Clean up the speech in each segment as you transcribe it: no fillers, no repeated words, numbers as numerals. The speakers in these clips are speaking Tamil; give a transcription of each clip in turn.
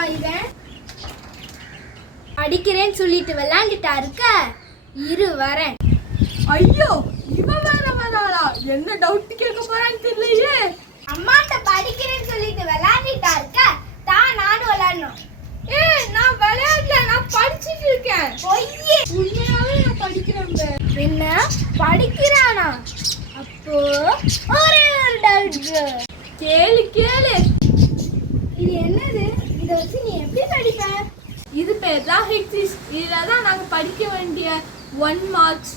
இருக்கான் இவன். படிக்கிறேன்னு சொல்லிட்டு விளையாண்டுட்டா இருக்க. இரு வரேன். ஐயோ, இவன் வேற வராளா? என்ன டவுட் கேட்க போறான்னு தெரியலையே. அம்மாட்ட படிக்கிறேன்னு சொல்லிட்டு விளையாண்டுட்டா இருக்க. நானும் விளையாடணும். நான் விளையாடல, நான் படிச்சிட்டு இருக்கேன். பொய்யே. உண்மையாவே நான் படிக்கிறேன். என்ன படிக்கிறானா? அப்போ ஒரே ஒரு டவுட். கேளு கேளு. இது என்னது? இதை வச்சு நீ எப்படி படிப்ப? இது பேர் தான் ஹெக்ஸிஸ். இதில் தான் நாங்கள் படிக்க வேண்டிய 1 மார்க்ஸ்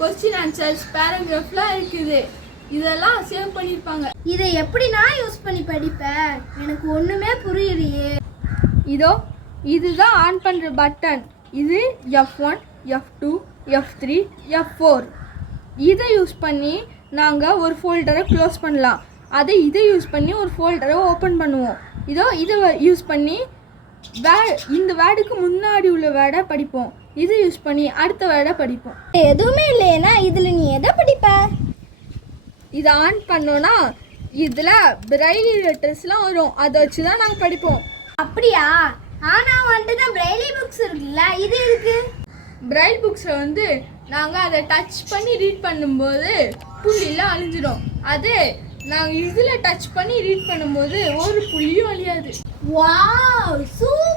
கொஸ்டின் ஆன்சர்ஸ் பேராகிராஃப்லாம் இருக்குது. இதெல்லாம் சேவ் பண்ணியிருப்பாங்க. இதை எப்படி நான் யூஸ் பண்ணி படிப்பேன்? எனக்கு ஒன்றுமே புரியலையே. இதோ இதுதான் ஆன் பண்ணுற பட்டன். இது F1, F2, F3, F4. இதை யூஸ் பண்ணி நாங்கள் ஒரு ஃபோல்டரை க்ளோஸ் பண்ணலாம். இதை யூஸ் பண்ணி ஒரு ஃபோல்டரை ஓப்பன் பண்ணுவோம். இதை யூஸ் பண்ணி இந்த வேர்டுக்கு முன்னாடி உள்ள வேர்டை படிப்போம். இதை யூஸ் பண்ணி அடுத்த வேர்டை படிப்போம். எதுவுமே இல்லைன்னா இதில் நீ எதை படிப்ப? இதை ஆன் பண்ணோன்னா இதில் பிரைலி லெட்டர்ஸ்லாம் வரும். அதை வச்சு தான் நாங்கள் படிப்போம். அப்படியா? ஆனால் வந்துட்டு தான் பிரைலி புக்ஸ் இருக்குல்ல, இது இருக்கு. பிரைல் புக்ஸில் வந்து நாங்கள் அதை டச் பண்ணி ரீட் பண்ணும்போது புள்ளிலாம் அழிஞ்சிடும். அதே நாங்கள் இதில் டச் பண்ணி ரீட் பண்ணும்போது ஒரு புள்ளியும் அழியாது. Wow, super.